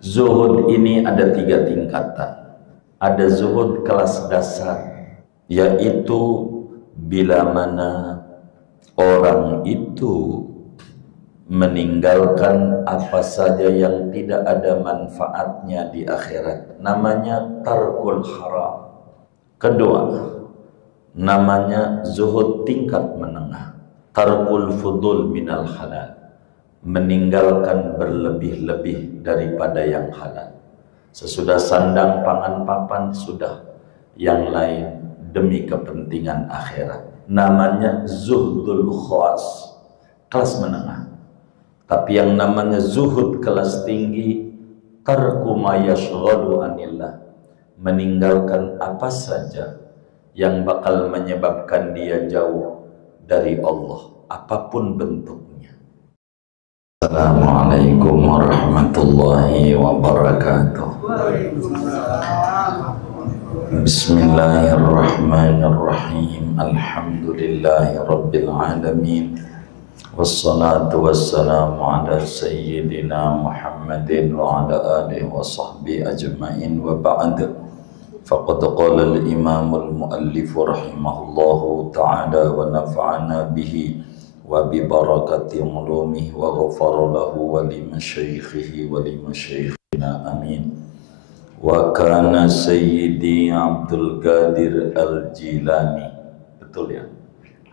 Zuhud ini ada 3 tingkatan. Ada zuhud kelas dasar, yaitu bila mana orang itu meninggalkan apa saja yang tidak ada manfaatnya di akhirat, namanya tarkul haram. Kedua, namanya zuhud tingkat menengah, tarkul fudul minal halal, meninggalkan berlebih-lebih daripada yang halal. Sesudah sandang pangan papan sudah, yang lain demi kepentingan akhirat, namanya zuhdul khas, kelas menengah. Tapi yang namanya zuhud kelas tinggi, tarku ma yashghalu anillah, meninggalkan apa saja yang bakal menyebabkan dia jauh dari Allah, apapun bentuknya. Assalamualaikum warahmatullahi wabarakatuh. Bismillahirrahmanirrahim. Alhamdulillahi rabbil alamin. Wassalatu wassalamu ala sayyidina Muhammadin wa ala alihi wa sahbihi ajma'in wa ba'd. Faqad qala al-imam al-muallif rahimahullahu ta'ala wa nafa'ana bihi wa bi barakati ulumihi wa ghafara lahu wa li masyaikhihi wa li masyaikhina amin. Wa kana sayyidi Abdul Qadir Al-Jilani. Betul ya?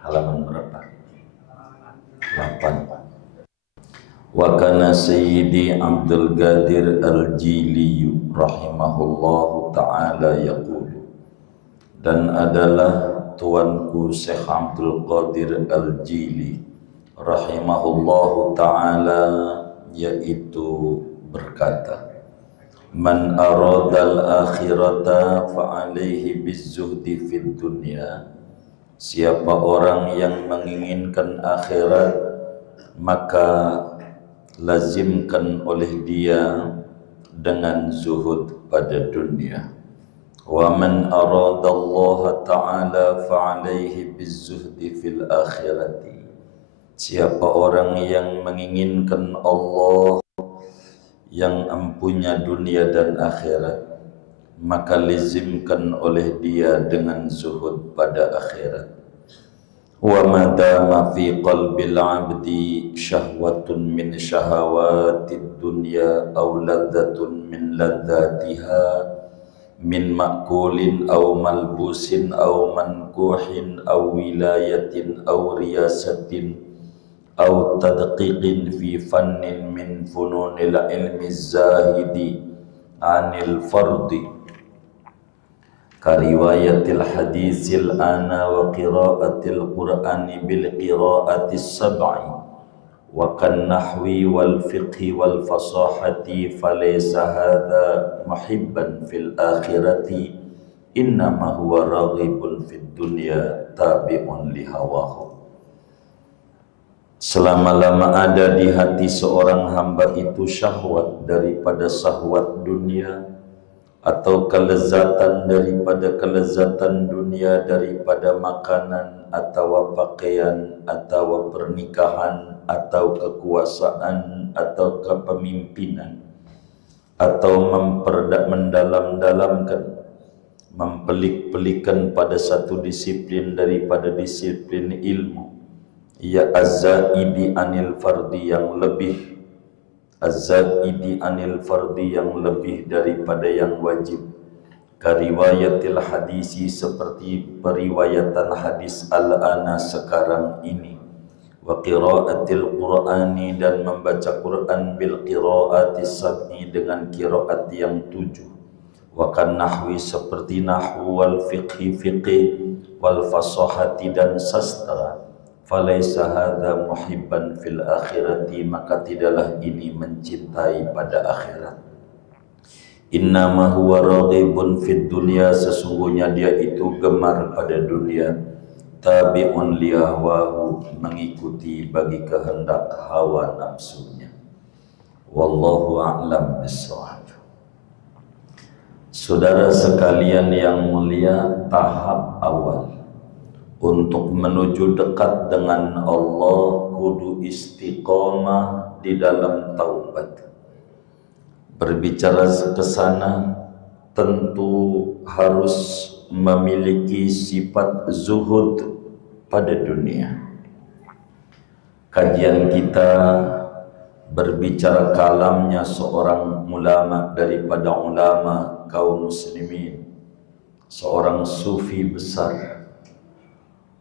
Halaman berapa? 8. Wa kana sayyidi Abdul Qadir Al-Jili rahimahullahu ta'ala yaqulu, dan adalah tuanku Syekh Abdul Qadir Al-Jili rahimahullahu ta'ala yaitu berkata, man aradal akhirata fa'alaihi bizzuhdi fid dunya, siapa orang yang menginginkan akhirat maka lazimkan oleh dia dengan zuhud pada dunia. Wa man aradallaha ta'ala fa'alaihi bizzuhdi fil akhirati, siapa orang yang menginginkan Allah yang empunya dunia dan akhirat, maka lazimkan oleh dia dengan zuhud pada akhirat. Wa madama fi qalbil 'abdi syahwatun min syahawatid dunya aw ladzatun min ladzatiha min ma'kulin aw malbusin aw mankuhin aw wilayatin aw riyasatin aw tadqiqin fi fannin min fununil ilmi zahidi anil fardi kariwayatil hadisil ana wa qiraatil qur'ani bil qiraatis sab'i wa kan nahwi wal fiqhi wal fasahati falaysa hadha muhibban fil akhirati innama huwa raghibun fid dunya tabi'un li hawahu. Selama-lama ada di hati seorang hamba itu syahwat daripada syahwat dunia, atau kelezatan daripada kelezatan dunia, daripada makanan atau pakaian atau pernikahan atau kekuasaan atau kepemimpinan, atau mendalam-dalamkan, mempelik-pelikan pada satu disiplin daripada disiplin ilmu, ya az-zaidi anil fardi, yang lebih az-zaidi anil fardi, yang lebih daripada yang wajib, kariwayatil hadisi, seperti periwayatan hadis al-ana sekarang ini, wa qiraatil qur'ani, dan membaca Quran bil qiraatis sab'i, dengan qiraat yang 7, wa kan nahwi, seperti nahwu, wal fiqhi fiqih, wal fasahati, dan sastra, falaysa hadza muhibban fil akhirati, maka tidaklah ini mencintai pada akhirat. Innama huwa raghibun fid dunya, sesungguhnya dia itu gemar pada dunia, tabi'un li hawahu, mengikuti bagi kehendak hawa nafsunya. Wallahu a'lam bissawab. Saudara sekalian yang mulia, tahap awal untuk menuju dekat dengan Allah kudu istiqomah di dalam taubat. Berbicara ke sana tentu harus memiliki sifat zuhud pada dunia. Kajian kita berbicara kalamnya seorang ulama daripada ulama kaum muslimin, seorang sufi besar,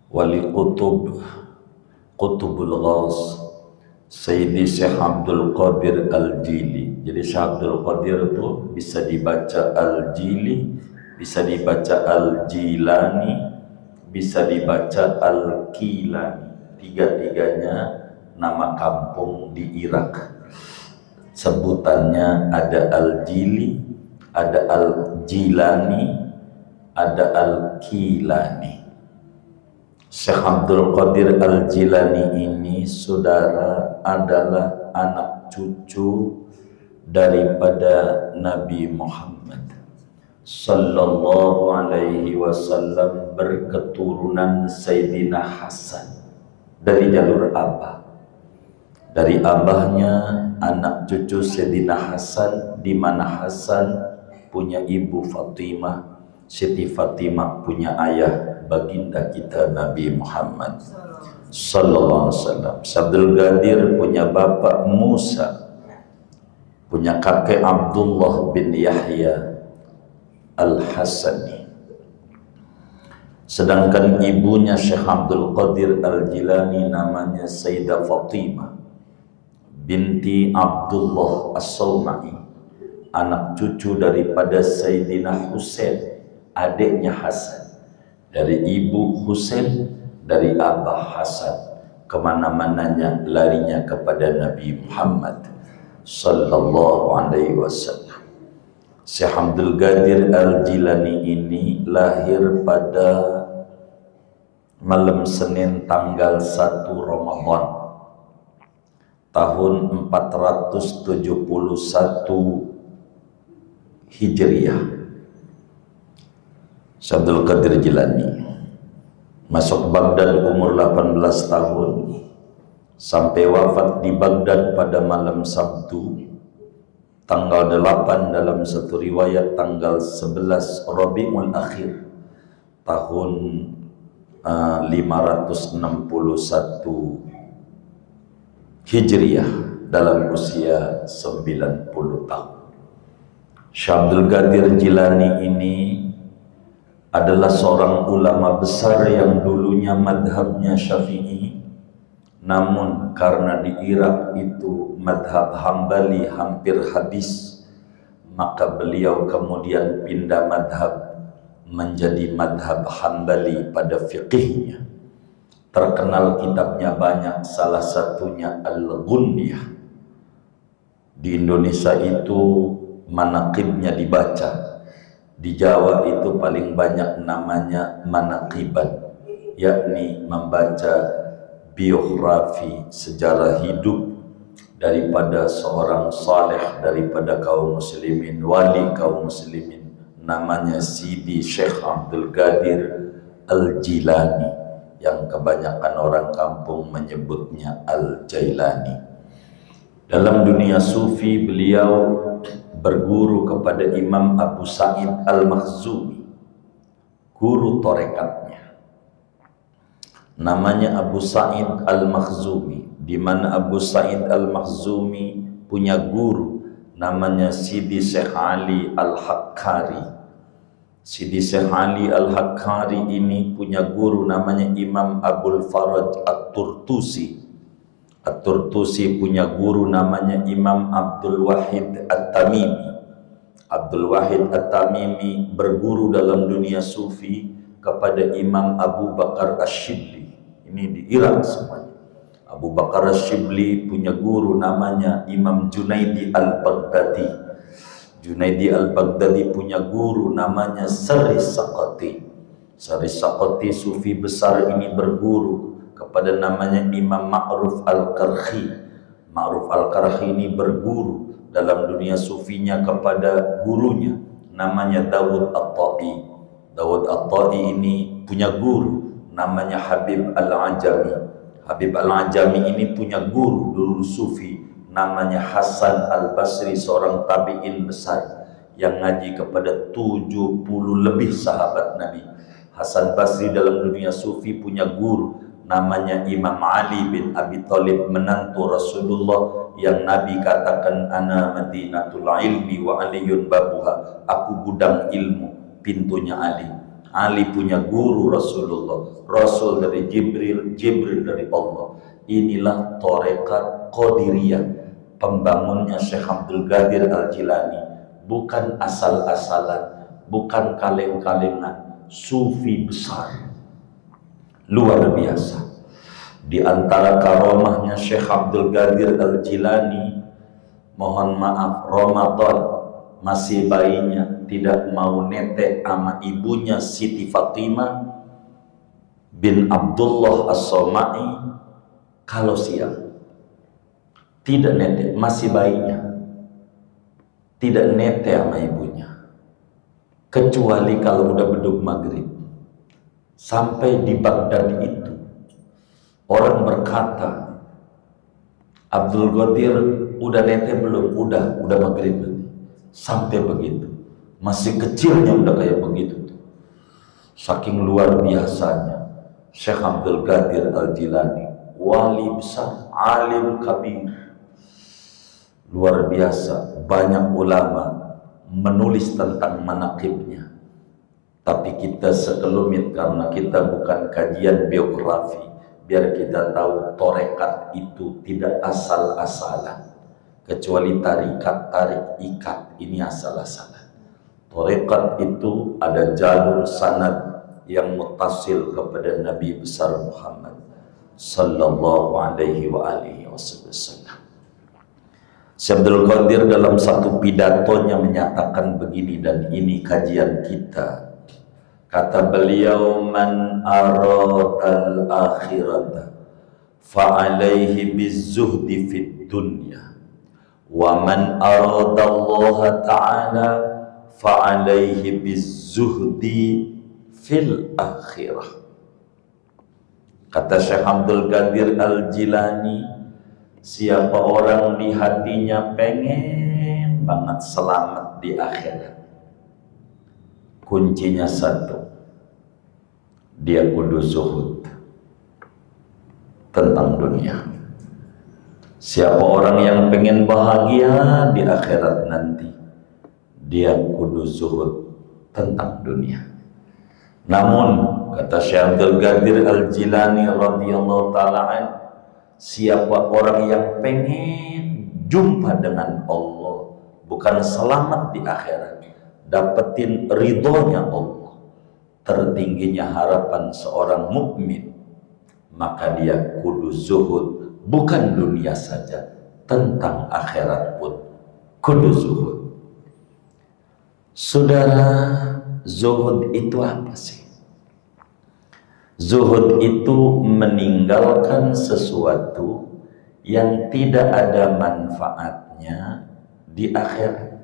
wali qutub, qutubul ghaus, Sayyidi Syekh Abdul Qadir Al-Jili. Jadi Syekh Abdul Qadir itu bisa dibaca Al-Jili, bisa dibaca Al-Jilani, bisa dibaca Al-Kilani. Tiga-tiganya nama kampung di Irak. Sebutannya ada Al-Jili, ada Al-Jilani, ada Al-Kilani. Syekh Abdul Qadir Al-Jilani ini, saudara, adalah anak cucu daripada Nabi Muhammad sallallahu alaihi wasallam, berketurunan Sayyidina Hasan dari jalur abah. Dari abahnya anak cucu Sayyidina Hasan, di mana Hasan punya ibu Fatimah, Siti Fatimah punya ayah baginda kita Nabi Muhammad sallallahu alaihi wasallam. Abdul Qadir punya bapak Musa, punya kakek Abdullah bin Yahya Al-Hasani. Sedangkan ibunya Syekh Abdul Qadir Al-Jilani namanya Sayyidah Fatimah binti Abdullah As-Sawma'i, anak cucu daripada Sayyidina Husain, adiknya Hasan. Dari ibu Husain, dari abah Hasan, kemana-mananya larinya kepada Nabi Muhammad sallallahu alaihi wasallam. Syekh Abdul Qadir Al-Jilani ini lahir pada malam Senin tanggal 1 Ramadan tahun 471 Hijriah. Abdul Qadir Jilani masuk Baghdad umur 18 tahun, sampai wafat di Baghdad pada malam Sabtu tanggal 8 dalam satu riwayat tanggal 11 Rabiul Akhir tahun 561 Hijriah dalam usia 90 tahun. Syekh Abdul Qadir Jilani ini adalah seorang ulama besar yang dulunya madhabnya Syafi'i, namun karena di Irak itu madhab Hambali hampir habis, maka beliau kemudian pindah madhab menjadi madhab Hambali pada fiqihnya. Terkenal kitabnya banyak, salah satunya Al-Ghunyah. Di Indonesia itu manaqibnya dibaca. Di Jawa itu paling banyak namanya manaqiban, yakni membaca biografi sejarah hidup daripada seorang saleh daripada kaum muslimin, wali kaum muslimin, namanya Sidi Syekh Abdul Qadir Al-Jilani, yang kebanyakan orang kampung menyebutnya Al-Jailani. Dalam dunia sufi beliau berguru kepada Imam Abu Sa'id Al-Makhzumi, guru torekatnya. Namanya Abu Sa'id Al-Makhzumi, di mana Abu Sa'id Al-Makhzumi punya guru namanya Sidi Syekh Ali Al-Hakkari. Sidi Syekh Ali Al-Hakkari ini punya guru namanya Imam Abul Faraj At-Turtusi. At-Turtusi punya guru namanya Imam Abdul Wahid At-Tamimi. Abdul Wahid At-Tamimi berguru dalam dunia sufi kepada Imam Abu Bakar Ash-Shibli. Ini di Irak semuanya. Abu Bakar Ash-Shibli punya guru namanya Imam Junaidi Al-Baghdadi. Junaidi Al-Baghdadi punya guru namanya Sari Saqati. Sari Saqati sufi besar ini berguru kepada namanya Imam Ma'ruf Al-Karhi. Ma'ruf Al-Karhi ini berguru dalam dunia sufinya kepada gurunya namanya Dawud At-Ta'i. Dawud At-Ta'i ini punya guru namanya Habib Al-Ajami. Habib Al-Ajami ini punya guru sufi namanya Hasan Al-Basri, seorang tabi'in besar yang ngaji kepada 70 lebih sahabat Nabi. Hasan Basri dalam dunia sufi punya guru namanya Imam Ali bin Abi Thalib, menantu Rasulullah yang Nabi katakan ana madinatul ilmi wa aliyun babuha, aku gudang ilmu, pintunya Ali. Ali punya guru Rasulullah, Rasul dari Jibril, Jibril dari Allah. Inilah tarekat Qadiriyah, pembangunnya Syekh Abdul Qadir Al-Jilani. Bukan asal-asalan, bukan kaleng-kalengan, sufi besar, luar biasa. Di antara karomahnya Syekh Abdul Qadir Al-Jilani, mohon maaf, Ramadan masih bayinya, tidak mau netek sama ibunya Siti Fatimah bin Abdullah As-Somai. Kalau siang tidak netek, masih bayinya tidak netek sama ibunya, kecuali kalau udah beduk maghrib. Sampai di Baghdad itu orang berkata, Abdul Qadir udah netek belum? Udah maghrib. Sampai begitu, masih kecilnya udah kayak begitu. Saking luar biasanya Syekh Abdul Qadir Al-Jilani, wali besar, alim kabir, luar biasa. Banyak ulama menulis tentang manaqibnya, tapi kita sekelumit karena kita bukan kajian biografi, biar kita tahu torekat itu tidak asal-asalan, kecuali tarik ikat ini asal-asalan. Torekat itu ada jalur sanad yang mutasil kepada Nabi besar Muhammad sallallahu alaihi wa alihi wasallam. Syekh Abdul Qadir dalam satu pidatonya menyatakan begini, dan ini kajian kita. Kata beliau, man aradal akhirata fa'alaihi bizzuhdi fid dunya wa man aradallaha ta'ala fa'alaihi bizzuhdi fil akhirah. Kata Syekh Abdul Qadir Al-Jilani, siapa orang di hatinya pengen banget selamat di akhirat, kuncinya satu, dia kudu zuhud tentang dunia. Siapa orang yang pengen bahagia di akhirat nanti, dia kudu zuhud tentang dunia. Namun kata Syekh Abdul Qadir Al-Jilani radhiyallahu ta'ala, siapa orang yang pengen jumpa dengan Allah, bukan selamat di akhirat, dapetin ridhonya Allah, tertingginya harapan seorang mukmin, maka dia kudu zuhud, bukan dunia saja, tentang akhirat pun kudu zuhud. Saudara, zuhud itu apa sih? Zuhud itu meninggalkan sesuatu yang tidak ada manfaatnya di akhirat,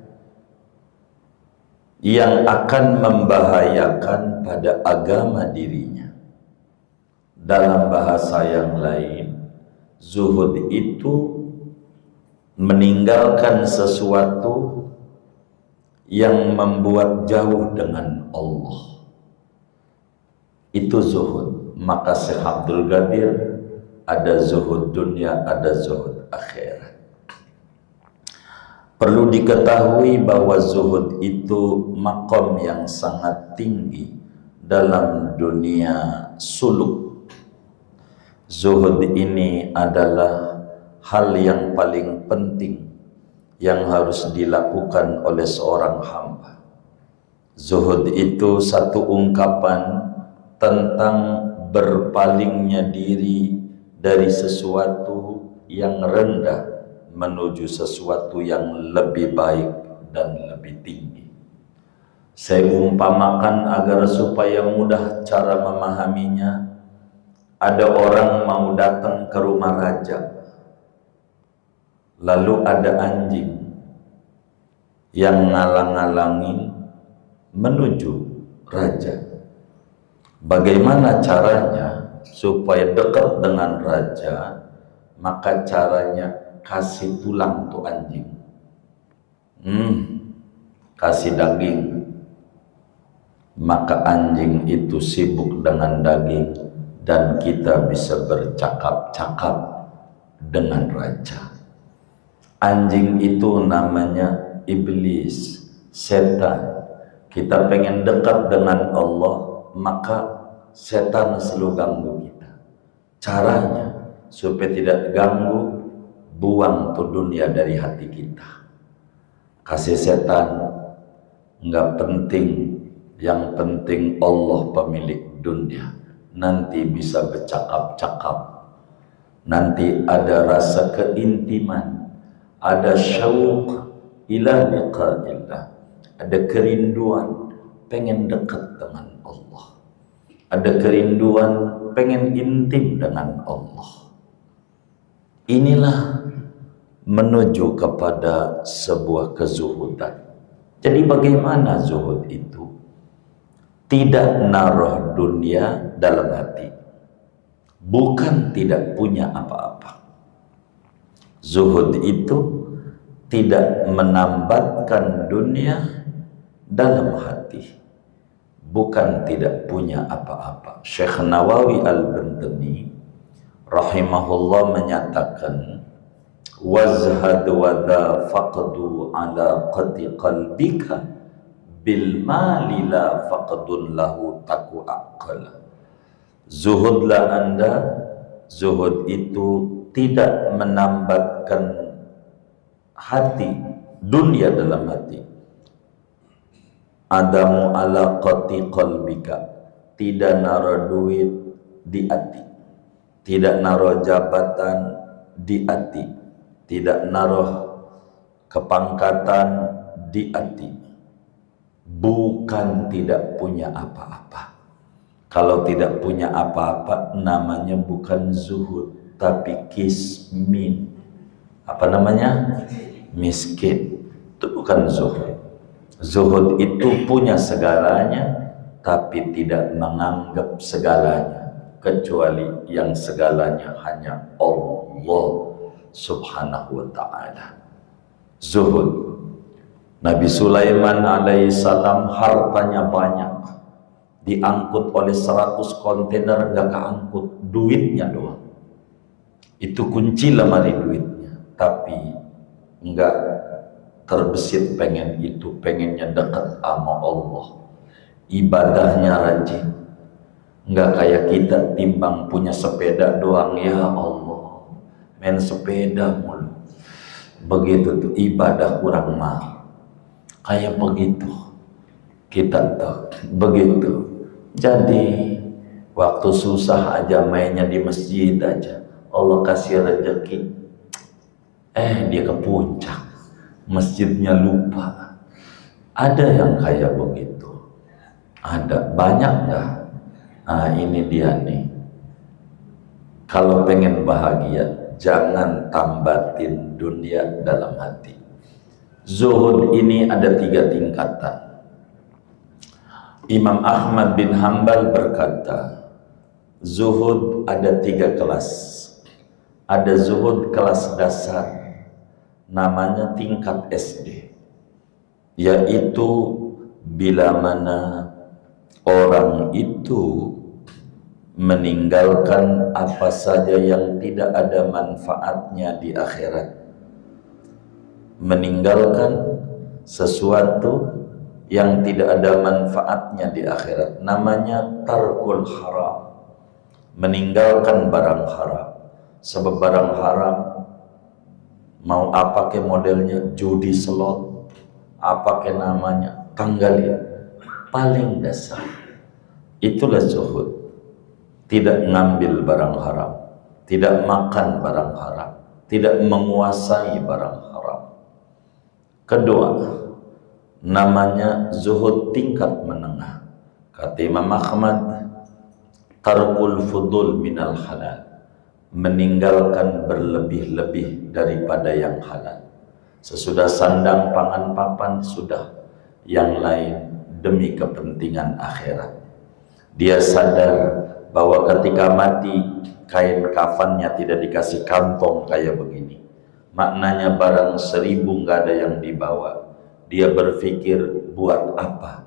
yang akan membahayakan pada agama dirinya. Dalam bahasa yang lain, zuhud itu meninggalkan sesuatu yang membuat jauh dengan Allah. Itu zuhud. Maka Syekh Abdul Qadir ada zuhud dunia, ada zuhud akhirat. Perlu diketahui bahwa zuhud itu maqam yang sangat tinggi dalam dunia suluk. Zuhud ini adalah hal yang paling penting yang harus dilakukan oleh seorang hamba. Zuhud itu satu ungkapan tentang berpalingnya diri dari sesuatu yang rendah menuju sesuatu yang lebih baik dan lebih tinggi. Saya umpamakan agar supaya mudah cara memahaminya. Ada orang mau datang ke rumah raja, lalu ada anjing yang ngalang-ngalangin menuju raja. Bagaimana caranya supaya dekat dengan raja? Maka caranya kasih tulang tuh anjing, kasih daging, maka anjing itu sibuk dengan daging dan kita bisa bercakap-cakap dengan raja. Anjing itu namanya iblis, setan. Kita pengen dekat dengan Allah, maka setan selalu ganggu kita. Caranya supaya tidak ganggu, buang tuh dunia dari hati kita. Kasih setan nggak penting, yang penting Allah pemilik dunia. Nanti bisa bercakap-cakap, nanti ada rasa keintiman, ada syauq ila liqa'illah, ada kerinduan pengen dekat dengan Allah, ada kerinduan pengen intim dengan Allah. Inilah menuju kepada sebuah kezuhudan. Jadi bagaimana zuhud itu? Tidak naruh dunia dalam hati, bukan tidak punya apa-apa. Zuhud itu tidak menambatkan dunia dalam hati, bukan tidak punya apa-apa. Syekh Nawawi Al-Bantani rahimahullah menyatakan, wazhad wadha faqdu ala qati qalbika bil mali la faqdun lahu taku aqal. Zuhudlah Anda, zuhud itu tidak menambatkan hati, dunia dalam hati. Adamu ala qati qalbika, tidak naruh duit di hati, tidak naruh jabatan di hati, tidak naruh kepangkatan di hati. Bukan tidak punya apa-apa. Kalau tidak punya apa-apa namanya bukan zuhud, tapi kismin. Apa namanya? Miskin. Itu bukan zuhud. Zuhud itu punya segalanya, tapi tidak menganggap segalanya, kecuali yang segalanya hanya Allah subhanahu wa ta'ala. Zuhud. Nabi Sulaiman alaihissalam hartanya banyak, diangkut oleh 100 kontainer gak keangkut, duitnya doang. Itu kunci lemari duitnya, tapi enggak terbesit pengen itu, pengennya dekat sama Allah. Ibadahnya rajin, enggak kayak kita timbang punya sepeda doang, ya Allah main sepeda mulu. Begitu tuh ibadah kurang mahal. Kayak begitu kita tuh, begitu. Jadi waktu susah aja mainnya di masjid aja, Allah kasih rezeki, dia ke puncak, masjidnya lupa. Ada yang kayak begitu, ada banyak nggak? Nah ini dia nih, kalau pengen bahagia jangan tambatin dunia dalam hati. Zuhud ini ada 3 tingkatan. Imam Ahmad bin Hanbal berkata, zuhud ada 3 kelas. Ada zuhud kelas dasar, namanya tingkat SD, yaitu bila mana orang itu meninggalkan apa saja yang tidak ada manfaatnya di akhirat, meninggalkan sesuatu yang tidak ada manfaatnya di akhirat, namanya tarkul haram, meninggalkan barang haram. Sebab barang haram mau apa ke modelnya, judi slot, apa ke namanya, tanggalin, paling dasar. Itulah zuhud. Tidak ngambil barang haram, tidak makan barang haram, tidak menguasai barang haram. Kedua, namanya zuhud tingkat menengah. Kata Imam Ahmad, tarkul fudul minal halal, meninggalkan berlebih-lebih daripada yang halal. Sesudah sandang pangan papan sudah, yang lain demi kepentingan akhirat. Dia sadar bahwa ketika mati kain kafannya tidak dikasih kantong kayak begini, maknanya barang 1000 nggak ada yang dibawa. Dia berpikir buat apa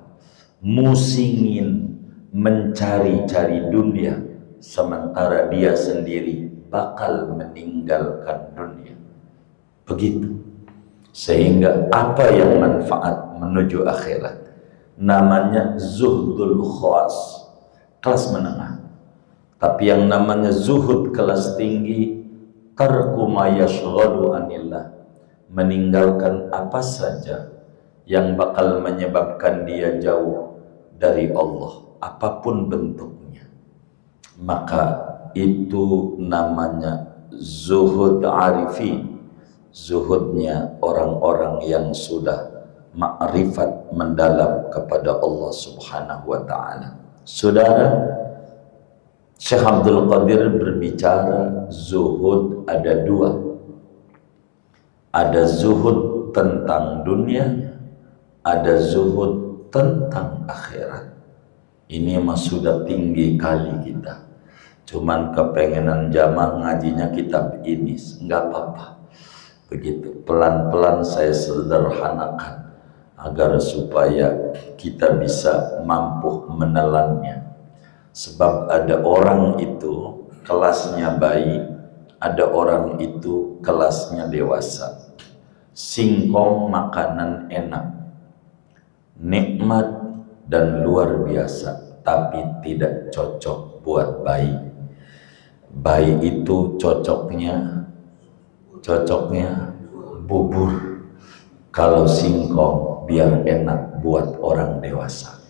musingin mencari-cari dunia sementara dia sendiri bakal meninggalkan dunia. Begitu. Sehingga apa yang manfaat menuju akhirat namanya zuhdul khawas, kelas menengah. Tapi yang namanya zuhud kelas tinggi, tarku ma yashghalu anillah, meninggalkan apa saja yang bakal menyebabkan dia jauh dari Allah, apapun bentuknya. Maka itu namanya zuhud arifin, zuhudnya orang-orang yang sudah ma'rifat mendalam kepada Allah Subhanahu wa ta'ala. Saudara, Syekh Abdul Qadir berbicara zuhud ada 2. Ada zuhud tentang dunia, ada zuhud tentang akhirat. Ini mah sudah tinggi kali kita. Cuman kepengenan jamaah ngajinya kitab ini, enggak apa-apa. Begitu, pelan-pelan saya sederhanakan agar supaya kita bisa mampu menelannya. Sebab ada orang itu kelasnya bayi, ada orang itu kelasnya dewasa. Singkong makanan enak, nikmat dan luar biasa, tapi tidak cocok buat bayi. Bayi itu cocoknya bubur. Kalau singkong biar enak buat orang dewasa.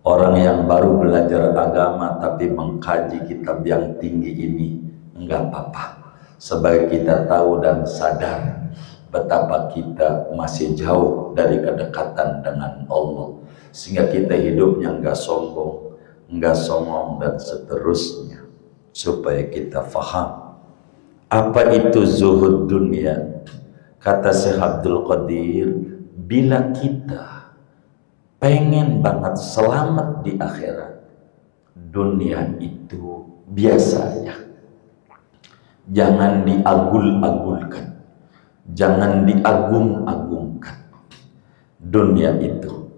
Orang yang baru belajar agama tapi mengkaji kitab yang tinggi ini enggak apa-apa. Sebagai kita tahu dan sadar betapa kita masih jauh dari kedekatan dengan Allah, sehingga kita hidupnya enggak sombong, enggak songong dan seterusnya, supaya kita faham apa itu zuhud dunia. Kata Syekh Abdul Qadir, bila kita pengen banget selamat di akhirat, dunia itu biasanya jangan diagul-agulkan, jangan diagung-agungkan. Dunia itu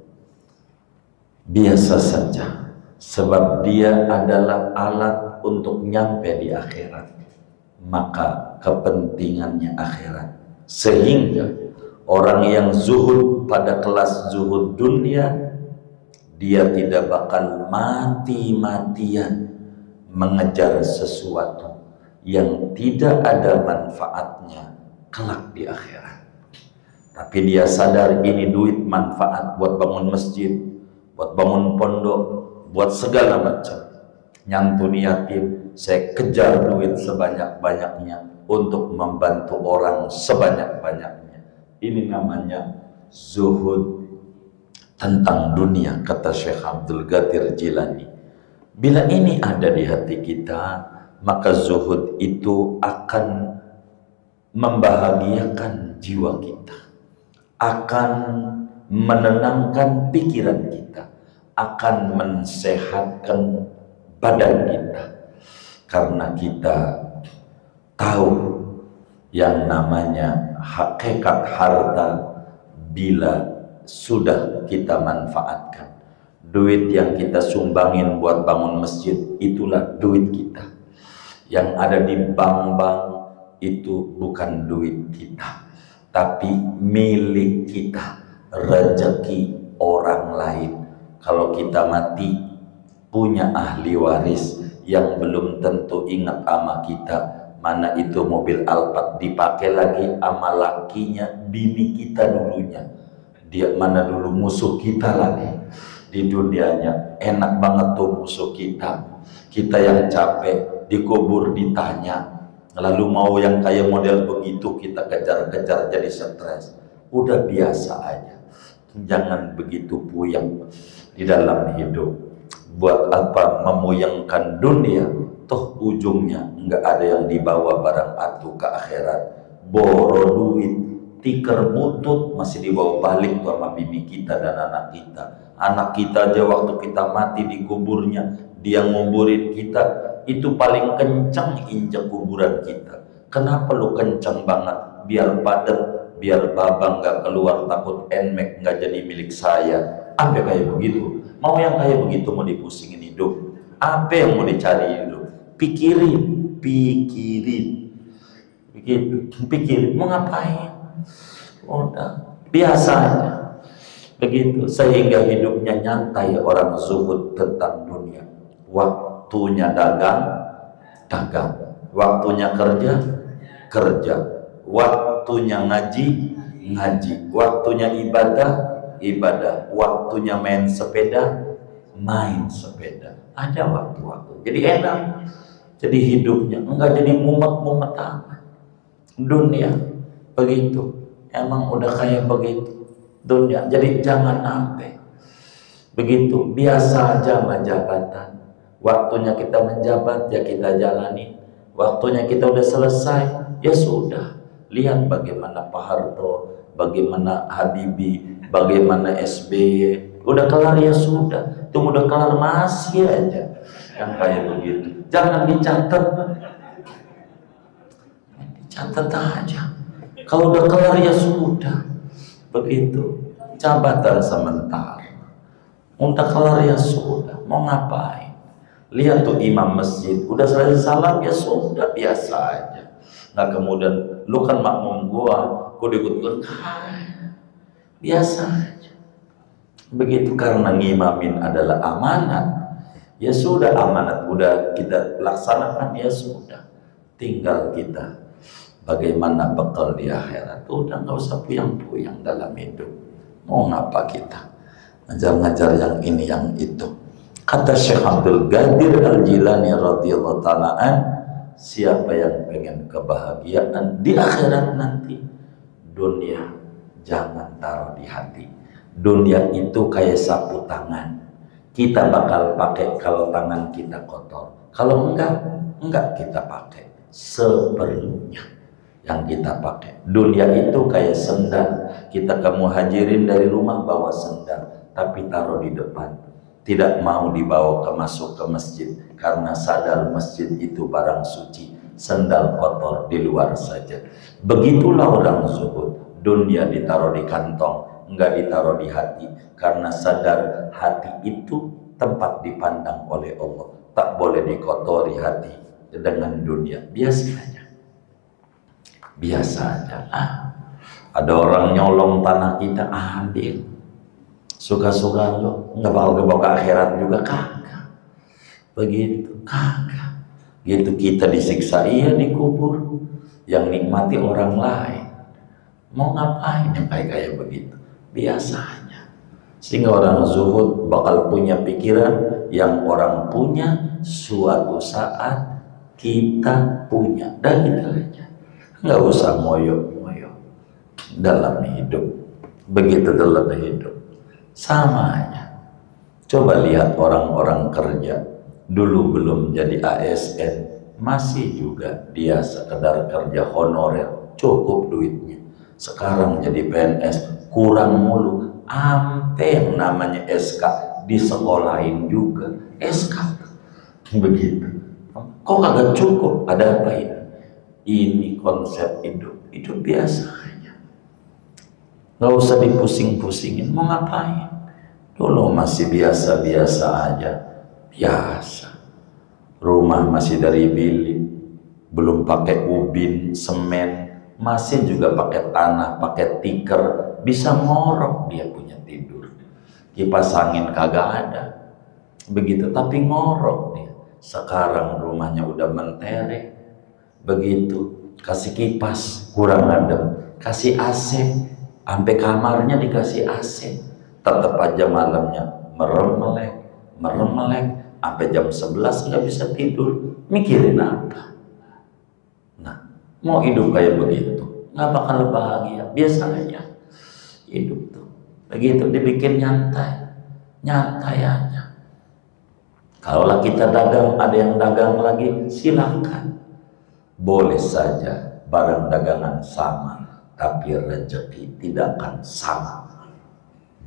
biasa saja, sebab dia adalah alat untuk nyampe di akhirat. Maka kepentingannya akhirat, sehingga orang yang zuhud pada kelas zuhud dunia, dia tidak bakal mati-matian mengejar sesuatu yang tidak ada manfaatnya kelak di akhirat. Tapi dia sadar ini duit manfaat buat bangun masjid, buat bangun pondok, buat segala macam. Nyantuni yatim, saya kejar duit sebanyak-banyaknya untuk membantu orang sebanyak-banyaknya. Ini namanya zuhud tentang dunia, kata Syekh Abdul Qadir Jilani. Bila ini ada di hati kita, maka zuhud itu akan membahagiakan jiwa kita, akan menenangkan pikiran kita, akan mensehatkan badan kita. Karena kita tahu yang namanya hakikat harta bila sudah kita manfaatkan. Duit yang kita sumbangin buat bangun masjid, itulah duit kita. Yang ada di bank-bank itu bukan duit kita, tapi milik kita, rezeki orang lain. Kalau kita mati, punya ahli waris yang belum tentu ingat ama kita. Mana itu mobil Alphard dipakai lagi ama lakinya bini kita dulunya. Dia mana dulu musuh kita lagi di dunianya. Enak banget tuh musuh kita. Kita yang capek dikubur ditanya. Lalu mau yang kayak model begitu kita kejar-kejar jadi stres. Udah biasa aja. Jangan begitu puyeng di dalam hidup. Buat apa memuyengkan dunia? Toh ujungnya nggak ada yang dibawa barang atu ke akhirat. Boro duit, tikar butut masih dibawa balik tuh sama bibi kita dan anak kita. Anak kita aja waktu kita mati di kuburnya, dia nguburin kita, itu paling kencang injak kuburan kita. Kenapa lu kencang banget biar padat, biar babang nggak keluar, takut enmek nggak jadi milik saya. Apa kayak begitu? Mau yang kayak begitu mau dipusingin hidup? Apa yang mau dicari hidup? Pikirin, pikirin mau ngapain? Udah biasa aja begitu, sehingga hidupnya nyantai. Orang zuhud tentang dunia, waktunya dagang, waktunya kerja, waktunya ngaji, waktunya ibadah, waktunya main sepeda. Ada waktu-waktu. Jadi enak. Jadi hidupnya enggak jadi mumet-mumet amat. Dunia begitu. Emang udah kayak begitu dunia. Jadi jangan sampai begitu. Biasa aja sama jabatan. Waktunya kita menjabat ya kita jalani. Waktunya kita udah selesai ya sudah. Lihat bagaimana Pak Harto, bagaimana Habibie, bagaimana SBY. Udah kelar ya sudah. Itu udah kelar masih aja yang kayak begitu. Jangan dicatat. Catat aja. Kalau udah kelar ya sudah. Begitu. Jabatan sementara. Udah kelar ya sudah. Mau ngapain? Lihat tuh imam masjid, udah selesai salam ya sudah, biasa aja. Nggak kemudian lu kan makmum gua ikut-ikut. Biasa aja. Begitu, karena ngimamin adalah amanat. Ya sudah, amanat udah kita laksanakan ya sudah. Tinggal kita bagaimana bekal di akhirat. Udah nggak usah puyang-puyang dalam hidup. Mau ngapa kita? Ngajar-ngajar yang ini yang itu. Kata Syekh Abdul Qadir Al-Jilani radhiyallahu ta'ala an, siapa yang pengen kebahagiaan di akhirat nanti, dunia jangan taruh di hati. Dunia itu kayak sapu tangan. Kita bakal pakai kalau tangan kita kotor. Kalau enggak kita pakai seperlunya yang kita pakai. Dunia itu kayak sendal. Kita kamu hajirin dari rumah bawa sendal, tapi taruh di depan. Tidak mau dibawa masuk ke masjid karena sadar masjid itu barang suci, sendal kotor di luar saja. Begitulah orang zuhud. Dunia ditaruh di kantong, enggak ditaruh di hati, karena sadar hati itu tempat dipandang oleh Allah. Tak boleh dikotori hati dengan dunia. Biasa aja. Ada orang nyolong tanah kita, ambil. Suka-suka lo, nggak bakal kebawa ke akhirat juga, kagak. Begitu, kagak. Gitu kita disiksa, iya dikubur. Yang nikmati orang lain. Mau ngapain yang kayak begitu? Biasanya. Sehingga orang zuhud bakal punya pikiran yang orang punya suatu saat kita punya. Dan itu aja. Nggak usah moyo-moyo dalam hidup. Begitu dalam hidup. Sama aja. Coba lihat orang-orang kerja dulu belum jadi ASN, masih juga dia sekedar kerja honorer, cukup duitnya. Sekarang jadi PNS, kurang mulu. Ampe yang namanya SK disekolahin juga, SK. Begitu. Kok kagak cukup? Ada apa ini? Ini konsep hidup biasa aja. Gak usah dipusing-pusingin. Mau ngapain? Dulu masih biasa-biasa aja. Biasa. Rumah masih dari bilik. Belum pakai ubin, semen. Masih juga pakai tanah, pakai tikar. Bisa ngorok dia punya tidur. Kipas angin kagak ada. Begitu, tapi ngorok dia. Sekarang rumahnya udah mentereng. Begitu. Kasih kipas, kurang adem. Kasih AC. Sampai kamarnya dikasih AC, tetap aja malamnya merem-melek, sampai jam 11 nggak bisa tidur. Mikirin apa? Nah, mau hidup kayak begitu, nggak bakal bahagia. Biasa aja hidup tuh. Begitu dibikin nyantai aja. Kalau kita dagang, ada yang dagang lagi, silakan. Boleh saja barang dagangan sama, tapi rezeki tidak akan sama.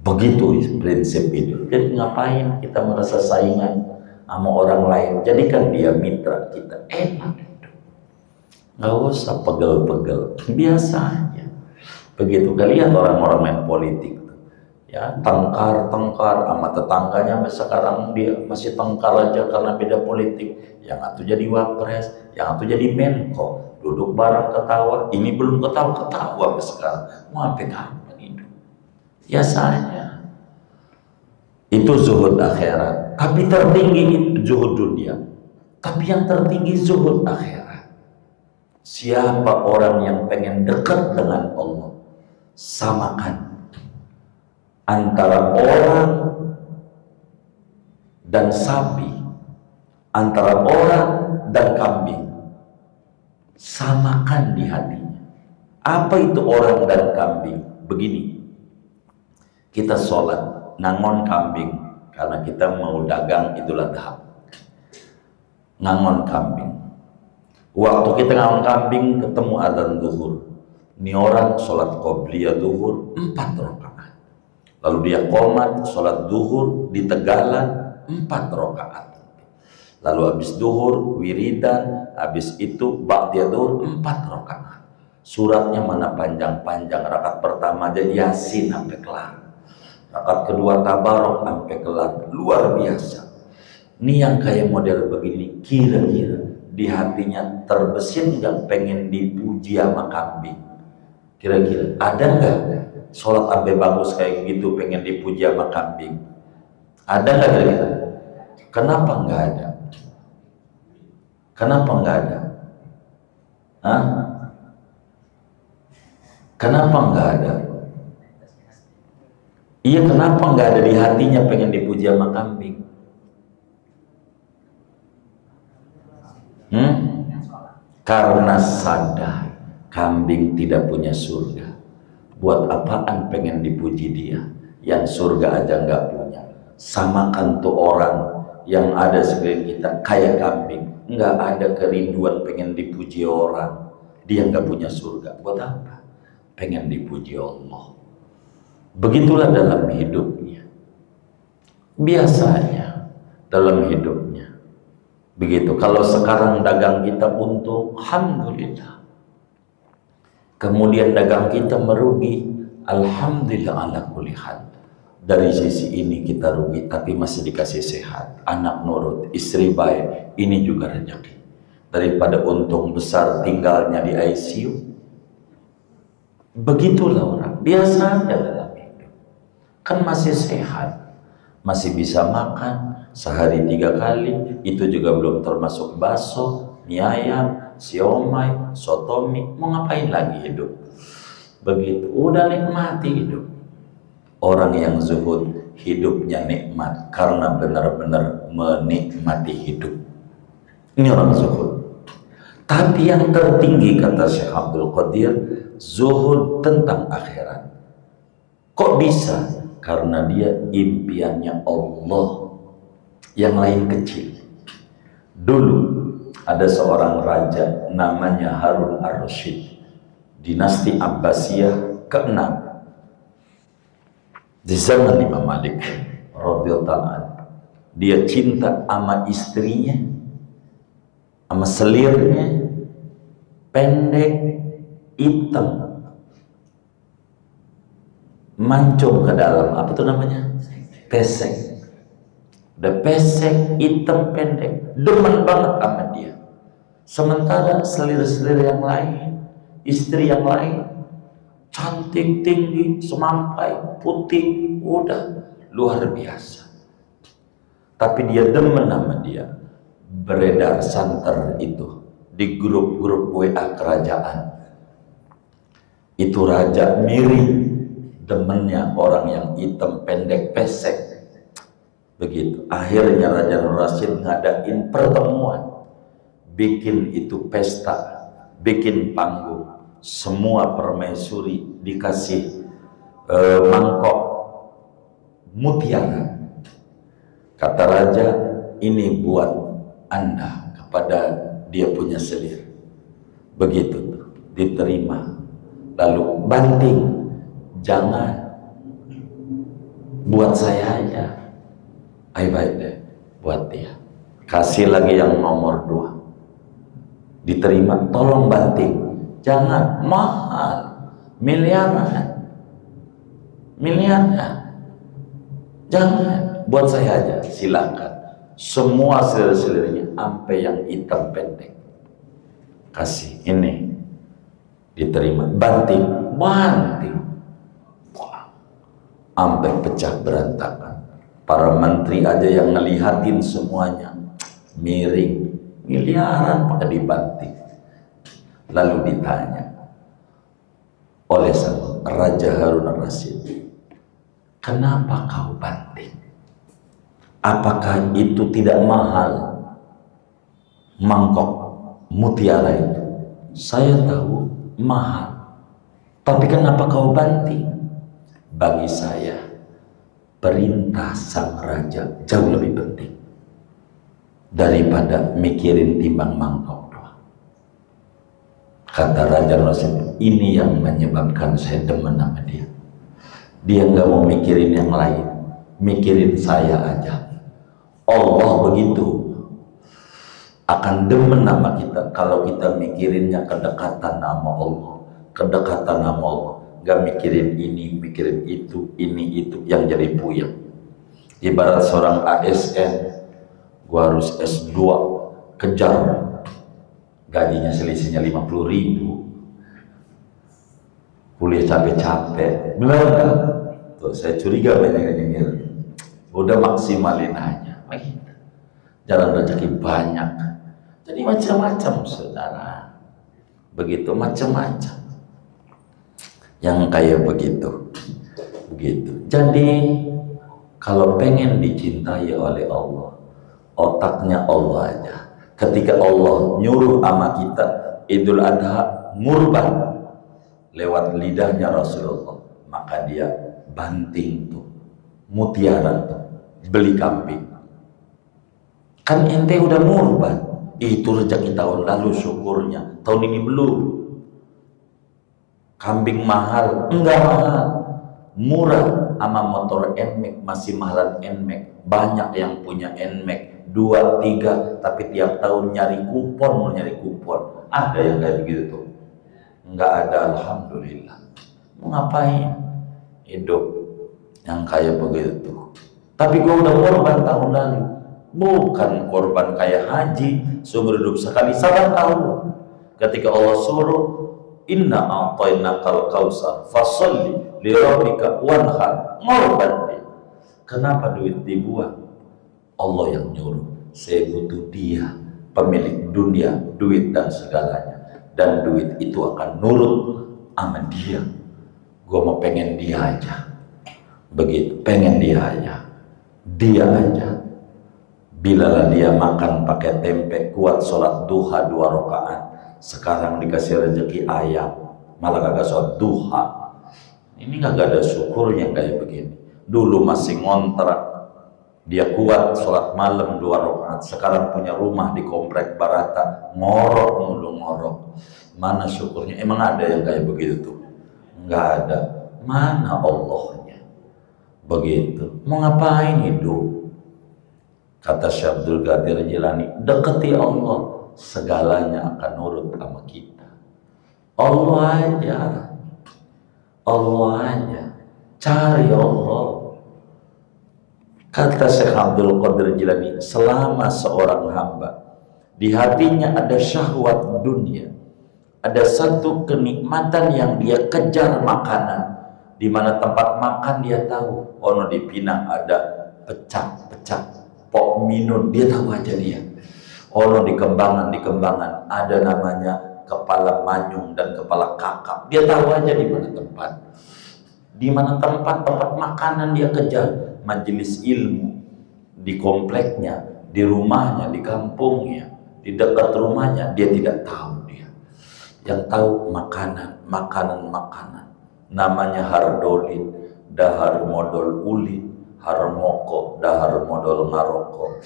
Begitu prinsip hidup. Jadi ngapain kita merasa saingan sama orang lain? Jadikan dia mitra kita. Enak hidup. Nggak usah pegel-pegel, biasa aja. Begitu kalian orang-orang main politik, ya tengkar sama tetangganya, sekarang dia masih tengkar aja karena beda politik. Yang satu jadi wapres, yang satu jadi menko, duduk bareng ketawa. Ini belum ketawa sekarang. Mau sampai kapan hidup? Biasanya itu zuhud akhirat. Tapi tertinggi itu zuhud dunia. Tapi yang tertinggi zuhud akhirat. Siapa orang yang pengen dekat dengan Allah, samakan antara orang dan sapi, antara orang dan kambing. Samakan di hatinya. Apa itu orang dan kambing? Begini, kita sholat ngangon kambing karena kita mau dagang Idul Adha. Ngangon kambing. Waktu kita ngangon kambing ketemu adzan zuhur. Ini orang sholat qobliyah zuhur 4 rakaat. Lalu dia qomat sholat zuhur di Tegalan 4 rakaat. Lalu habis zuhur wiridan, habis itu ba'da zuhur 4 rakaat. Suratnya mana panjang-panjang. Rakaat pertama aja Yasin sampai kelar. Rakaat kedua Tabarok sampai kelar. Luar biasa. Ini yang kayak model begini, kira-kira di hatinya terbesit nggak pengen dipuji sama kambing? Kira-kira ada nggak sholat sampai bagus kayak gitu pengen dipuji sama kambing? Ada nggak kira-kira? Kenapa nggak ada? Kenapa nggak ada? Hah? Kenapa nggak ada? Iya, kenapa nggak ada di hatinya pengen dipuji sama kambing? Karena sadar kambing tidak punya surga. Buat apaan pengen dipuji dia yang surga aja nggak punya? Samakan tuh orang yang ada sekeliling kita kayak kambing, nggak ada kerinduan pengen dipuji orang, dia nggak punya surga. Buat apa? Pengen dipuji Allah. Begitulah dalam hidupnya. Biasanya dalam hidupnya begitu. Kalau sekarang dagang kita untung, alhamdulillah. Kemudian dagang kita merugi, alhamdulillah ala kulli hal. Dari sisi ini kita rugi, tapi masih dikasih sehat, anak nurut, istri baik, ini juga rezeki. Daripada untung besar tinggalnya di ICU. Begitulah orang, biasa aja dalam hidup. Kan masih sehat, masih bisa makan sehari 3 kali, itu juga belum termasuk bakso, mie ayam, siomay, sotomi. Mau ngapain lagi hidup? Begitu, udah nikmati hidup. Orang yang zuhud hidupnya nikmat karena benar-benar menikmati hidup. Ini orang zuhud. Tapi yang tertinggi kata Syekh Abdul Qadir, zuhud tentang akhirat. Kok bisa? Karena dia impiannya Allah, yang lain kecil. Dulu ada seorang raja namanya Harun ar-Rasyid, dinasti Abbasiyah ke-6 di zaman Imam Malik radhiyallahu ta'ala. Dia cinta sama istrinya, sama selirnya, pendek, hitam, mancung ke dalam, apa tuh namanya? Pesek. Udah pesek, hitam, pendek, demen banget sama dia. Sementara selir-selir yang lain, istri yang lain, cantik, tinggi, semampai, putih, udah luar biasa. Tapi dia demen sama dia. Beredar santer itu di grup-grup WA kerajaan. Itu raja mirip demennya orang yang hitam, pendek, pesek. Begitu. Akhirnya Raja Nur Rasyid ngadain pertemuan, bikin itu pesta, bikin panggung, semua permaisuri dikasih mangkok mutiara. Kata raja, ini buat Anda, kepada dia punya selir. Begitu diterima. Lalu banting, jangan buat saya aja. Baik deh, buat dia. Kasih lagi yang nomor 2. diterima, tolong banting, jangan, mahal, miliaran, jangan, buat saya aja, silakan. Semua selir-selirnya, sampai yang hitam pendek, kasih, ini diterima, banting, sampai pecah berantakan. Para menteri aja yang ngelihatin semuanya miring, miliaran pakai dibanting. Lalu ditanya oleh sang Raja Harun al-Rasyid, kenapa kau banting? Apakah itu tidak mahal mangkok mutiara itu? Saya tahu mahal, tapi kenapa kau banting? Bagi saya perintah sang raja jauh lebih penting daripada mikirin timbang mangkok doang. Kata Raja Rasul, ini yang menyebabkan saya demen sama dia. Dia nggak mau mikirin yang lain, mikirin saya aja. Allah begitu akan demen nama kita kalau kita mikirinnya kedekatan nama Allah, kedekatan nama Allah. Gak mikirin ini, mikirin itu, ini itu yang jadi puyeng. Ibarat seorang ASN, gua harus S2, kejar, gajinya selisihnya 50.000, kuliah capek-capek, benar gak? Tuh, saya curiga banyak yang nyengir. Udah maksimalin aja, jalan rezeki banyak, jadi macam-macam saudara, begitu macam-macam. Yang kayak begitu. Jadi kalau pengen dicintai oleh Allah, otaknya Allah aja. Ketika Allah nyuruh sama kita Idul Adha ngurban lewat lidahnya Rasulullah, maka dia banting tuh mutiara tuh, beli kambing. Kan ente udah ngurban, itu rezeki tahun lalu syukurnya, tahun ini belum. Kambing mahal? Enggak mahal, murah. Sama motor NMAX masih mahalan NMAX. Banyak yang punya NMAX 2, 3, tapi tiap tahun nyari kupon. Ada yang kayak begitu tuh? Enggak ada, alhamdulillah. Mau ngapain hidup yang kayak begitu? Tapi gua udah korban tahun lalu, bukan korban kayak haji seumur hidup sekali, sabar tahu. Ketika Allah suruh, inna a'tainakal kausar fasalli li rabbika wanhar, ngorban dia. Kenapa duit dibuang? Allah yang nyuruh. Saya butuh dia, pemilik dunia, duit dan segalanya, dan duit itu akan nurut sama dia. Gua mau pengen dia aja, begitu, pengen dia aja. Bilalah dia makan pakai tempe, kuat sholat duha 2 rakaat. Sekarang dikasih rezeki ayam, malah kagak sholat duha. Ini kagak ada syukurnya kayak begini. Dulu masih ngontrak, dia kuat sholat malam 2 rakaat. Sekarang punya rumah di komplek Barata, ngorok. Mana syukurnya? Emang ada yang kayak begitu tuh? Nggak ada. Mana Allahnya? Begitu. Mau ngapain hidup? Kata Syekh Abdul Qadir Jilani, deketi Allah, segalanya akan nurut sama kita. Allah aja, cari Allah. Kata Syekh Abdul Qadir Jilani, selama seorang hamba di hatinya ada syahwat dunia, ada satu kenikmatan yang dia kejar, makanan. Di mana tempat makan dia tahu, ono di Pinang ada pecak pok minun, dia tahu aja dia. Ono di Kembangan ada namanya kepala manyung dan kepala kakap, dia tahu aja di mana tempat. Di mana tempat makanan dia kejar. Majelis ilmu di kompleknya, di rumahnya, di kampungnya, di dekat rumahnya, dia tidak tahu dia. Yang tahu makanan. Namanya hardolin, dahar modal ulin, harmoko, dahar modal ngaroko.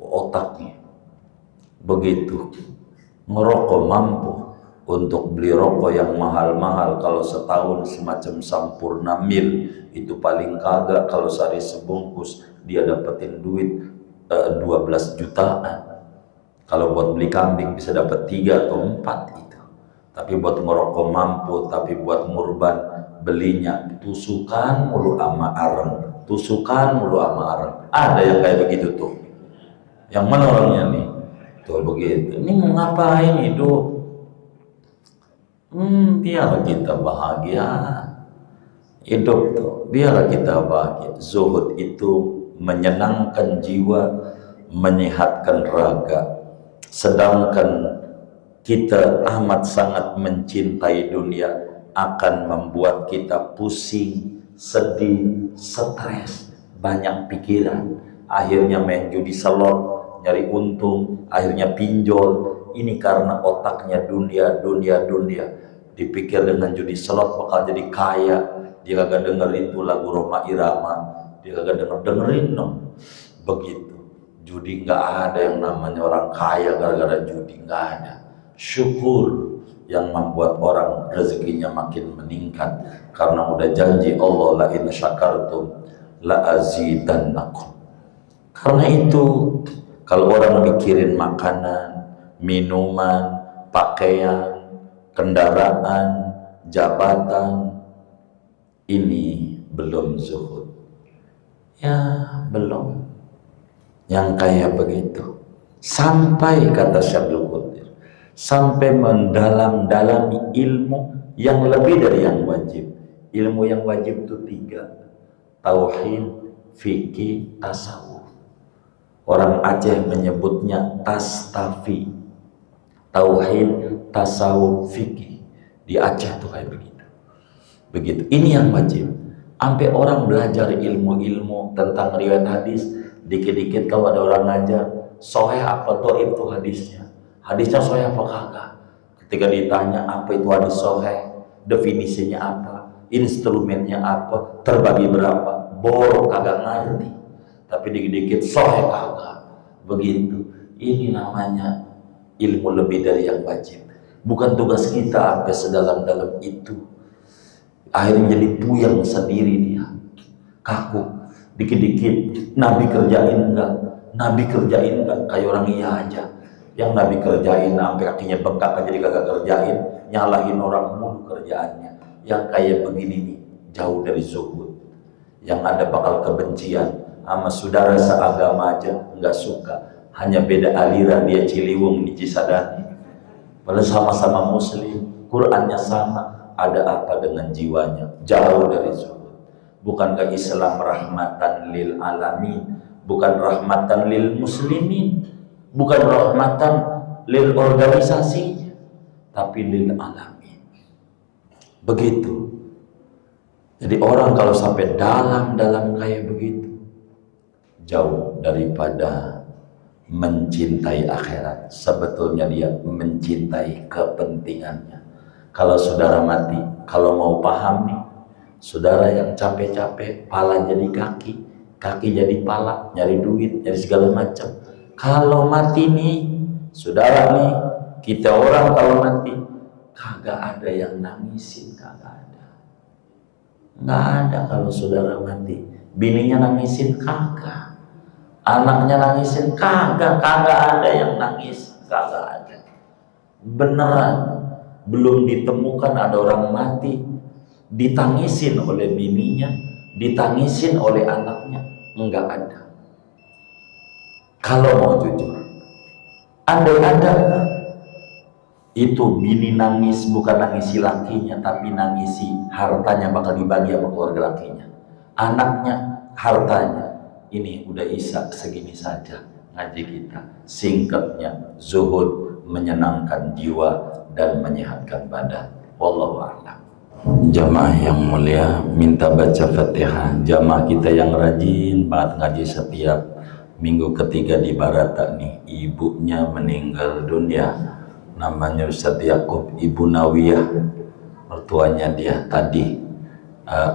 Otaknya begitu. Ngerokok mampu untuk beli rokok yang mahal-mahal, kalau setahun semacam Sampurna Mil itu paling kagak, kalau sehari sebungkus dia dapetin duit 12 jutaan. Kalau buat beli kambing bisa dapat 3 atau 4 itu. Tapi buat ngerokok mampu, tapi buat ngurban belinya tusukan mulu ama areng, tusukan mulu ama areng. Ada yang kayak begitu tuh. Yang mana orangnya nih? Tuh begitu. Ini mau ngapain hidup? Biar kita bahagia. Hidup tuh, biar kita bahagia. Zuhud itu menyenangkan jiwa, menyehatkan raga. Sedangkan kita amat sangat mencintai dunia akan membuat kita pusing, sedih, stres, banyak pikiran. Akhirnya main judi slot, nyari untung, akhirnya pinjol. Ini karena otaknya dunia. Dipikir dengan judi slot bakal jadi kaya. Dia kagak dengerin tuh lagu Roma Irama, dia kagak dengerin dong. Begitu. Judi nggak ada yang namanya orang kaya gara-gara judi, nggak ada. Syukur yang membuat orang rezekinya makin meningkat karena udah janji Allah, la in syakartum la azidannakum. Karena itu kalau orang mikirin makanan, minuman, pakaian, kendaraan, jabatan, ini belum zuhud. Ya belum. Yang kayak begitu. Sampai kata Syaikhul Qadir, sampai mendalam-dalami ilmu yang lebih dari yang wajib. Ilmu yang wajib itu 3. Tauhid, fikih, tasawuf. Orang Aceh menyebutnya tastafi. Tauhid, tasawuf, fikih. Di Aceh tuh kayak begitu. Begitu. Ini yang wajib. Sampai orang belajar ilmu-ilmu tentang riwayat hadis, dikit-dikit kalau ada orang ngajar, sahih apa dhaif itu hadisnya. Hadisnya sahih apa kagak? Ketika ditanya apa itu hadis sahih, definisinya apa, instrumennya apa, terbagi berapa, borok kagak ngerti. Tapi dikit-dikit sahih kagak. Begitu. Ini namanya ilmu lebih dari yang wajib. Bukan tugas kita sampai sedalam-dalam itu. Akhirnya jadi puyeng sendiri dia, kaku, dikit-dikit Nabi kerjain enggak, kayak orang iya aja. Yang Nabi kerjain sampai kakinya bengkak jadi kagak kerjain, nyalahin orang mulu kerjaannya. Yang kayak begini nih jauh dari zuhud. Yang ada bakal kebencian sama saudara seagama aja nggak suka, hanya beda aliran, dia Ciliwung di Cisadane. Padahal sama-sama muslim, Qurannya sama. Ada apa dengan jiwanya? Jauh dari zuhud. Bukankah Islam rahmatan lil alamin? Bukan rahmatan lil muslimin, bukan rahmatan lil organisasi, tapi lil alamin. Begitu. Jadi orang kalau sampai dalam kayak begitu, jauh daripada mencintai akhirat. Sebetulnya dia mencintai kepentingannya. Kalau saudara mati, kalau mau paham nih, saudara yang capek-capek, pala jadi kaki, kaki jadi pala, nyari duit, nyari segala macam. Kalau mati nih, saudara nih, kita orang kalau mati, kagak ada yang nangisin, kagak ada. Nggak ada kalau saudara mati. Bininya nangisin, kagak. Anaknya nangisin, kagak ada yang nangis, kagak ada. Beneran. Belum ditemukan ada orang mati ditangisin oleh bininya, ditangisin oleh anaknya, enggak ada. Kalau mau jujur, andai ada itu bini nangis, bukan nangisi lakinya, tapi nangisi hartanya bakal dibagi sama keluarga lakinya, anaknya, hartanya. Ini udah isak segini saja ngaji kita. Singkatnya, zuhud menyenangkan jiwa dan menyehatkan badan. Wallahu a'lam. Jamaah yang mulia, minta baca Fatihah. Jamaah kita yang rajin banget ngaji setiap minggu ketiga di Barata nih, ibunya meninggal dunia. Namanya Ustadz Yakub, Ibu Nawiyah. Mertuanya dia tadi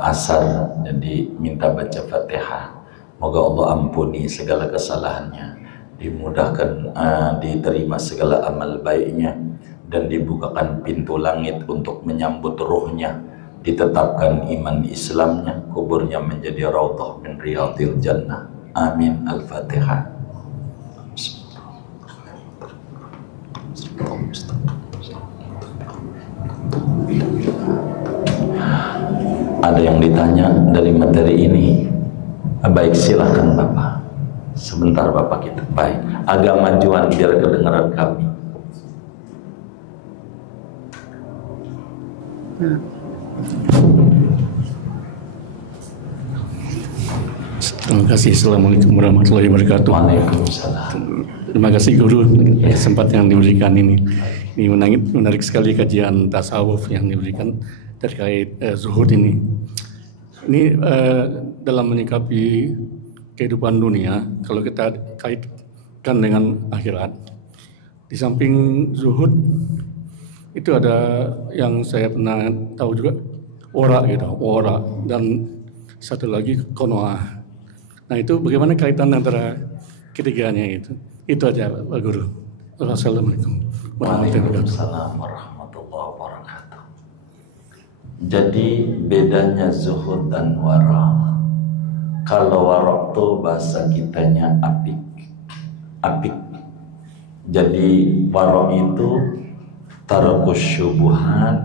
asar, jadi minta baca Fatihah. Moga Allah ampuni segala kesalahannya, dimudahkan, diterima segala amal baiknya, dan dibukakan pintu langit untuk menyambut ruhnya, ditetapkan iman Islamnya, kuburnya menjadi raudhah min riyadil jannah. Amin. Al-Fatihah. Ada yang ditanya dari materi ini? Baik, silakan Bapak. Sebentar Bapak kita. Baik, agak majuan biar kedengaran kami. Terima kasih. Assalamualaikum warahmatullahi wabarakatuh. Waalaikumsalam. Terima kasih Guru kesempatan yang diberikan ini. Ini menarik sekali kajian tasawuf yang diberikan terkait zuhud ini. Ini dalam menyikapi kehidupan dunia, kalau kita kaitkan dengan akhirat, di samping zuhud itu ada yang saya pernah tahu juga wara gitu, wara, dan satu lagi qanaah. Nah itu bagaimana kaitan antara ketiganya itu? Itu aja Pak Guru. Wassalamualaikum Waalaikumsalam warahmatullahi wabarakatuh. Jadi bedanya zuhud dan wara. Kalau wara itu bahasa kitanya apik. Apik. Jadi wara itu tarakus syubuhat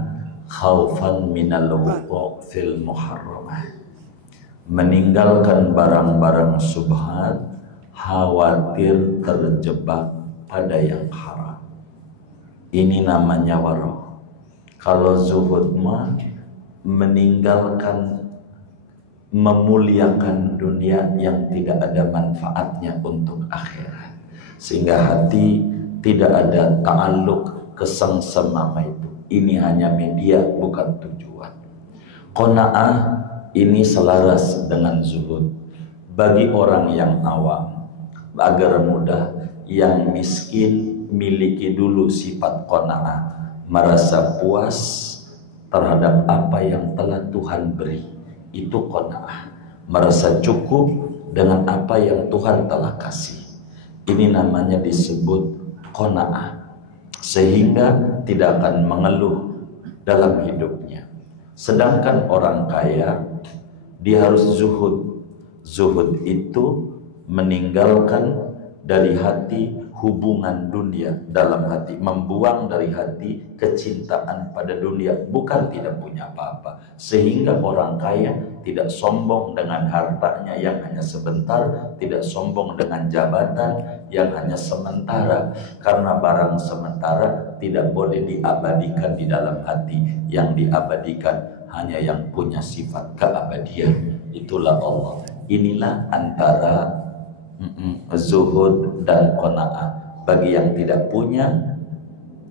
khaufan minal wuqu' fil muharramah. Meninggalkan barang-barang subhat, khawatir terjebak pada yang haram. Ini namanya wara. Kalau zuhud mah meninggalkan, memuliakan dunia yang tidak ada manfaatnya untuk akhirat, sehingga hati tidak ada ta'alluq kesengsama itu. Ini hanya media, bukan tujuan. Qanaah ini selaras dengan zuhud. Bagi orang yang awam, agar mudah, yang miskin miliki dulu sifat qanaah, merasa puas terhadap apa yang telah Tuhan beri. Itu qanaah, merasa cukup dengan apa yang Tuhan telah kasih. Ini namanya disebut qanaah, sehingga tidak akan mengeluh dalam hidupnya. Sedangkan orang kaya, dia harus zuhud. Zuhud itu meninggalkan dari hati hubungan dunia dalam hati, membuang dari hati kecintaan pada dunia, bukan tidak punya apa-apa. Sehingga orang kaya tidak sombong dengan hartanya yang hanya sebentar, tidak sombong dengan jabatan yang hanya sementara, karena barang sementara tidak boleh diabadikan di dalam hati. Yang diabadikan hanya yang punya sifat keabadian, itulah Allah. Inilah antara zuhud dan qanaah. Bagi yang tidak punya,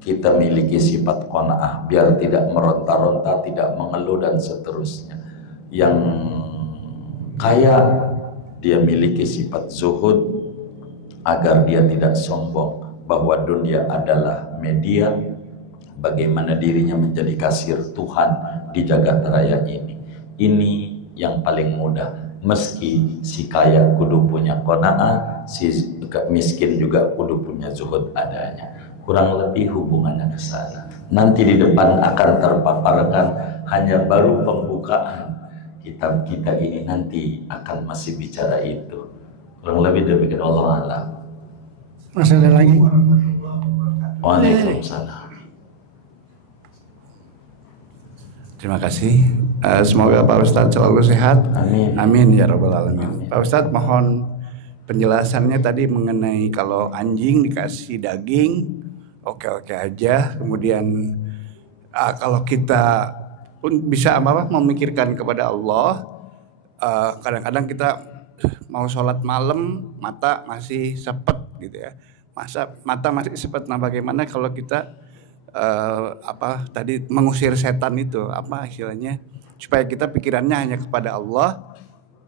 kita miliki sifat qanaah biar tidak meronta-ronta, tidak mengeluh dan seterusnya. Yang kaya, dia miliki sifat zuhud agar dia tidak sombong bahwa dunia adalah media bagaimana dirinya menjadi kasir Tuhan di jagat raya ini. Ini yang paling mudah. Meski si kaya kudu punya qanaah, si miskin juga kudu punya zuhud adanya. Kurang lebih hubungannya ke sana. Nanti di depan akan terpaparkan, hanya baru pembukaan kitab kita ini, nanti akan masih bicara itu. Kurang lebih demikian, Allah a'lam. Masih ada lagi? Waalaikumsalam. Terima kasih. Semoga Pak Ustadz selalu sehat. Amin. Amin ya Rabbal Alamin. Pak Ustadz, mohon penjelasannya tadi mengenai kalau anjing dikasih daging, oke-oke aja. Kemudian kalau kita pun bisa memikirkan kepada Allah, kadang-kadang kita mau sholat malam mata masih sepet gitu ya. Mata masih sepet. Nah, bagaimana kalau kita tadi mengusir setan itu, apa istilahnya, supaya kita pikirannya hanya kepada Allah,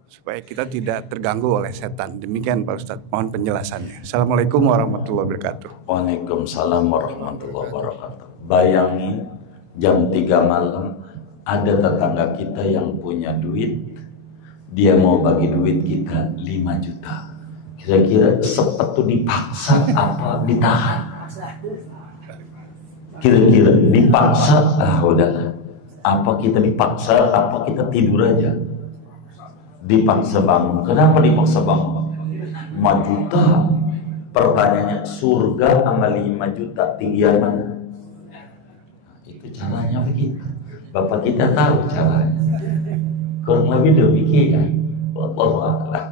supaya kita tidak terganggu oleh setan. Demikian Pak Ustadz, mohon penjelasannya. Assalamualaikum warahmatullahi wabarakatuh. Waalaikumsalam warahmatullahi wabarakatuh. Bayangin jam 3 malam ada tetangga kita yang punya duit, dia mau bagi duit kita 5 juta. Kira-kira sepetu dipaksa apa ditahan? Kira-kira dipaksa, udahlah. Apa kita dipaksa, apa kita tidur aja? Dipaksa bangun. Kenapa dipaksa bangun? 5 juta. Pertanyaannya, surga sama 5 juta tinggian mana? Itu caranya begitu. Bapak kita tahu caranya. Kurang lebih demikian. Wallahu a'lam.